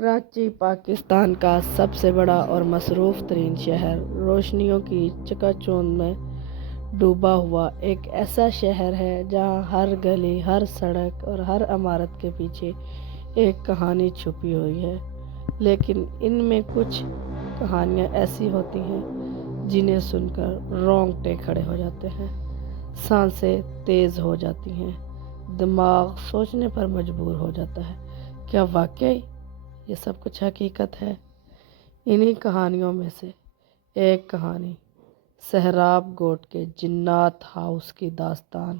کراچی پاکستان کا سب سے بڑا اور مصروف ترین شہر، روشنیوں کی چکا چوند میں ڈوبا ہوا ایک ایسا شہر ہے جہاں ہر گلی، ہر سڑک اور ہر عمارت کے پیچھے ایک کہانی چھپی ہوئی ہے۔ لیکن ان میں کچھ کہانیاں ایسی ہوتی ہیں جنہیں سن کر رونگٹے کھڑے ہو جاتے ہیں، سانسیں تیز ہو جاتی ہیں، دماغ سوچنے پر مجبور ہو جاتا ہے، کیا واقعی یہ سب کچھ حقیقت ہے؟ انہی کہانیوں میں سے ایک کہانی سہراب گوٹ کے جنات ہاؤس کی داستان،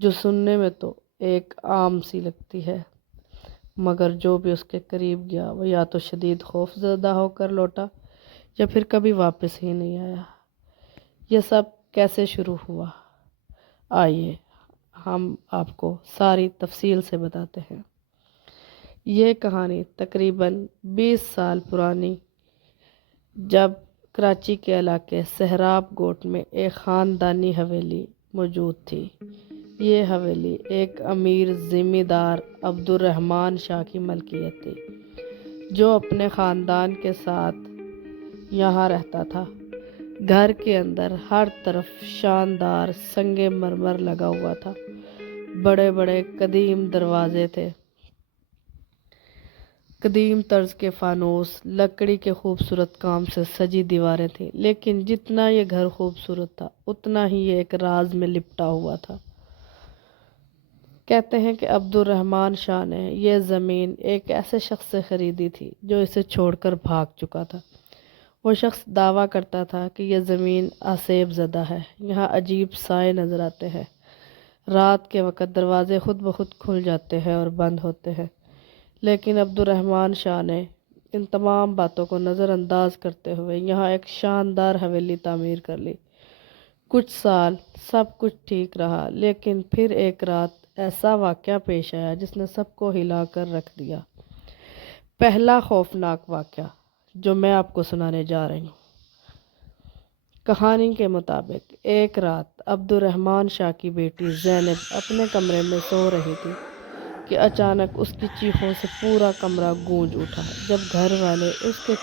جو سننے میں تو ایک عام سی لگتی ہے، مگر جو بھی اس کے قریب گیا وہ یا تو شدید خوف زدہ ہو کر لوٹا یا پھر کبھی واپس ہی نہیں آیا۔ یہ سب کیسے شروع ہوا؟ آئیے ہم آپ کو ساری تفصیل سے بتاتے ہیں۔ یہ کہانی تقریباً 20 سال پرانی، جب کراچی کے علاقے سہراب گوٹ میں ایک خاندانی حویلی موجود تھی۔ یہ حویلی ایک امیر ذمہ دار عبدالرحمن شاہ کی ملکیت تھی، جو اپنے خاندان کے ساتھ یہاں رہتا تھا۔ گھر کے اندر ہر طرف شاندار سنگ مرمر لگا ہوا تھا، بڑے بڑے قدیم دروازے تھے، قدیم طرز کے فانوس، لکڑی کے خوبصورت کام سے سجی دیواریں تھیں۔ لیکن جتنا یہ گھر خوبصورت تھا اتنا ہی یہ ایک راز میں لپٹا ہوا تھا۔ کہتے ہیں کہ عبدالرحمن شاہ نے یہ زمین ایک ایسے شخص سے خریدی تھی جو اسے چھوڑ کر بھاگ چکا تھا۔ وہ شخص دعویٰ کرتا تھا کہ یہ زمین آسیب زدہ ہے، یہاں عجیب سائے نظر آتے ہیں، رات کے وقت دروازے خود بخود کھل جاتے ہیں اور بند ہوتے ہیں۔ لیکن عبدالرحمن شاہ نے ان تمام باتوں کو نظر انداز کرتے ہوئے یہاں ایک شاندار حویلی تعمیر کر لی۔ کچھ سال سب کچھ ٹھیک رہا، لیکن پھر ایک رات ایسا واقعہ پیش آیا جس نے سب کو ہلا کر رکھ دیا۔ پہلا خوفناک واقعہ جو میں آپ کو سنانے جا رہی ہوں۔ کہانی کے مطابق ایک رات عبدالرحمن شاہ کی بیٹی زینب اپنے کمرے میں سو رہی تھی کہ اچانک اس کی چیخوں سے پورا کمرہ گونج اٹھا۔ جب گھر والے اس کے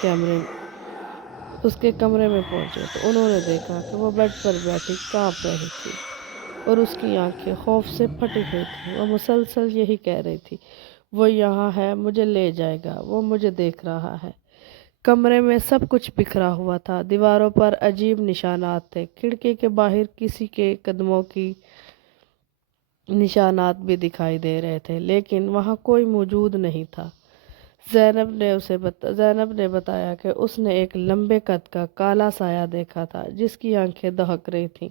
کمرے میں پہنچے تو انہوں نے دیکھا کہ وہ بیڈ پر بیٹھی کانپ رہی تھی اور اس کی آنکھیں خوف سے پھٹی ہوئی تھیں۔ وہ مسلسل یہی کہہ رہی تھی، وہ یہاں ہے، مجھے لے جائے گا، وہ مجھے دیکھ رہا ہے۔ کمرے میں سب کچھ بکھرا ہوا تھا، دیواروں پر عجیب نشانات تھے، کھڑکی کے باہر کسی کے قدموں کی نشانات بھی دکھائی دے رہے تھے، لیکن وہاں کوئی موجود نہیں تھا۔ زینب نے بتایا کہ اس نے ایک لمبے قد کا کالا سایہ دیکھا تھا جس کی آنکھیں دہک رہی تھیں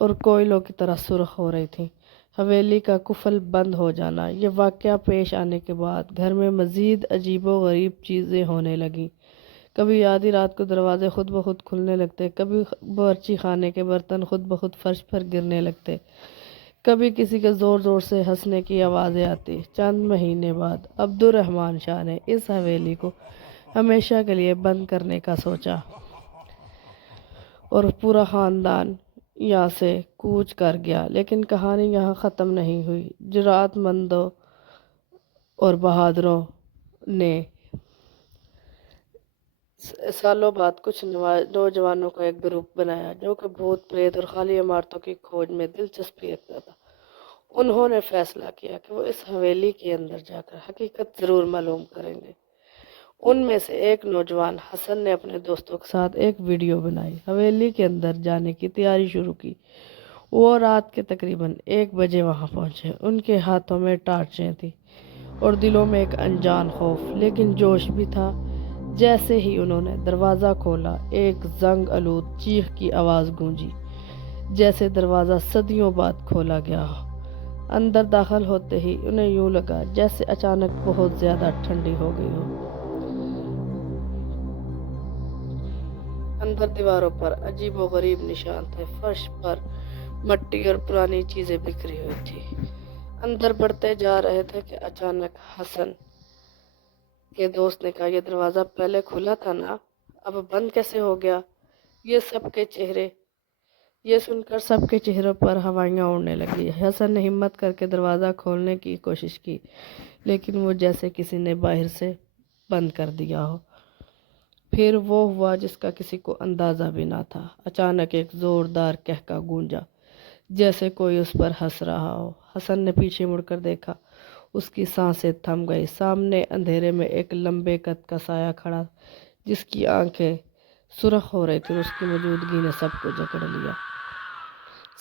اور کوئلوں کی طرح سرخ ہو رہی تھیں۔ حویلی کا قفل بند ہو جانا، یہ واقعہ پیش آنے کے بعد گھر میں مزید عجیب و غریب چیزیں ہونے لگیں۔ کبھی آدھی رات کو دروازے خود بخود کھلنے لگتے، کبھی باورچی خانے کے برتن خود بخود فرش پر گرنے لگتے، کبھی کسی کے زور زور سے ہنسنے کی آوازیں آتی۔ چند مہینے بعد عبدالرحمن شاہ نے اس حویلی کو ہمیشہ کے لیے بند کرنے کا سوچا اور پورا خاندان یہاں سے کوچ کر گیا۔ لیکن کہانی یہاں ختم نہیں ہوئی۔ جرأت مندوں اور بہادروں نے سالوں بعد کچھ نوجوانوں کا ایک گروپ بنایا جو کہ بھوت پریت اور خالی عمارتوں کی کھوج میں دلچسپی رکھتا تھا۔ انہوں نے فیصلہ کیا کہ وہ اس حویلی کے اندر جا کر حقیقت ضرور معلوم کریں گے۔ ان میں سے ایک نوجوان حسن نے اپنے دوستوں کے ساتھ ایک ویڈیو بنائی، حویلی کے اندر جانے کی تیاری شروع کی۔ وہ رات کے تقریباً 1 بجے وہاں پہنچے۔ ان کے ہاتھوں میں ٹارچیں تھیں اور دلوں میں ایک انجان خوف، لیکن جوش بھی تھا۔ جیسے ہی انہوں نے دروازہ کھولا، ایک زنگ آلود چیخ کی آواز گونجی، جیسے دروازہ صدیوں بعد کھولا گیا ہو۔ اندر داخل ہوتے ہی انہیں یوں لگا جیسے اچانک بہت زیادہ ٹھنڈی ہو گئی ہو۔ اندر دیواروں پر عجیب و غریب نشان تھے، فرش پر مٹی اور پرانی چیزیں بکھری ہوئی تھی۔ اندر بڑھتے جا رہے تھے کہ اچانک حسن کے دوست نے کہا، یہ دروازہ پہلے کھلا تھا نا، اب بند کیسے ہو گیا؟ یہ سب کے چہرے یہ سن کر سب کے چہروں پر ہوائیاں اڑنے لگی۔ حسن نے ہمت کر کے دروازہ کھولنے کی کوشش کی، لیکن وہ جیسے کسی نے باہر سے بند کر دیا ہو۔ پھر وہ ہوا جس کا کسی کو اندازہ بھی نہ تھا۔ اچانک ایک زوردار قہقہ گونجا، جیسے کوئی اس پر ہنس رہا ہو۔ حسن نے پیچھے مڑ کر دیکھا، اس کی سانسیں تھم گئی۔ سامنے اندھیرے میں ایک لمبے قد کا سایہ کھڑا، جس کی آنکھیں سرخ ہو رہی تھیں اور اس کی موجودگی نے سب کو جکڑ لیا۔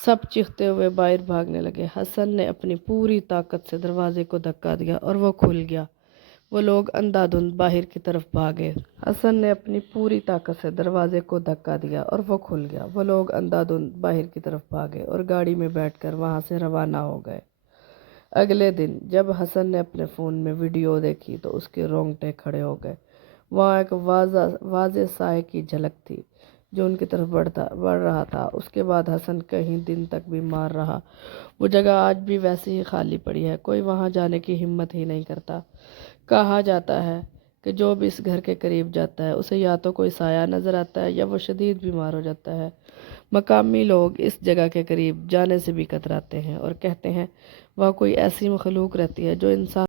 سب چیختے ہوئے باہر بھاگنے لگے۔ حسن نے اپنی پوری طاقت سے دروازے کو دھکا دیا اور وہ کھل گیا۔ وہ لوگ اندھا دھند باہر کی طرف بھاگے۔ حسن نے اپنی پوری طاقت سے دروازے کو دھکا دیا اور وہ کھل گیا۔ وہ لوگ اندھا دھند باہر کی طرف بھاگے اور گاڑی میں بیٹھ کر وہاں سے روانہ ہو گئے۔ اگلے دن جب حسن نے اپنے فون میں ویڈیو دیکھی تو اس کے رونگٹے کھڑے ہو گئے۔ وہاں ایک واضح سائے کی جھلک تھی جو ان کی طرف بڑھ رہا تھا۔ اس کے بعد حسن کئی دن تک بیمار رہا۔ وہ جگہ آج بھی ویسی ہی خالی پڑی ہے، کوئی وہاں جانے کی ہمت ہی نہیں کرتا۔ کہا جاتا ہے کہ جو بھی اس گھر کے قریب جاتا ہے اسے یا تو کوئی سایہ نظر آتا ہے یا وہ شدید بیمار ہو جاتا ہے۔ مقامی لوگ اس جگہ کے قریب جانے سے بھی کتراتے ہیں اور کہتے ہیں وہاں کوئی ایسی مخلوق رہتی ہے جو انسان